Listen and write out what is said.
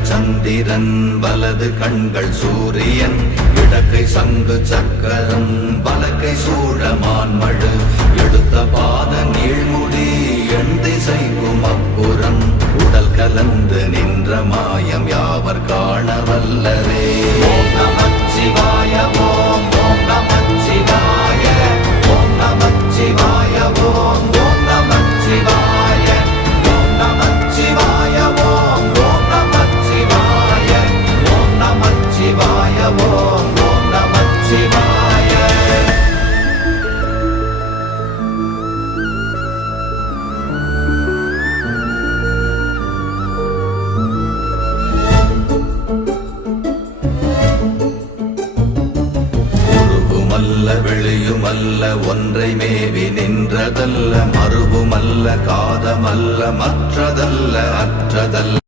இடங்கள் சந்திரன் வலது கண்கள் சூரியன் இடக்கை சங்கு சக்கரம் வலக்கை சூழமான்மழு எடுத்த பாத நீழ்முடி எண் திசைக்கும் அப்புறம் உடல் கலந்து நின்ற மாயம் யாவர் காண வல்லரே. ஓம் நமச்சிவாய ஓம் ஓம் நமச்சிவாய ஓம் நமச்சிவாய ஓம் ஓம் நமச்சிவாய ஓம் நமச்சிவாய ஓம் ஓம் நமச்சிவாய ஓம் நமச்சிவாய ஓம் ஓம் நமச்சிவாய. வெளியுமல்ல ஒன்றை மேவி நின்றதல்ல மறுவுமல்ல காதமல்ல மற்றதல்ல அற்றதல்ல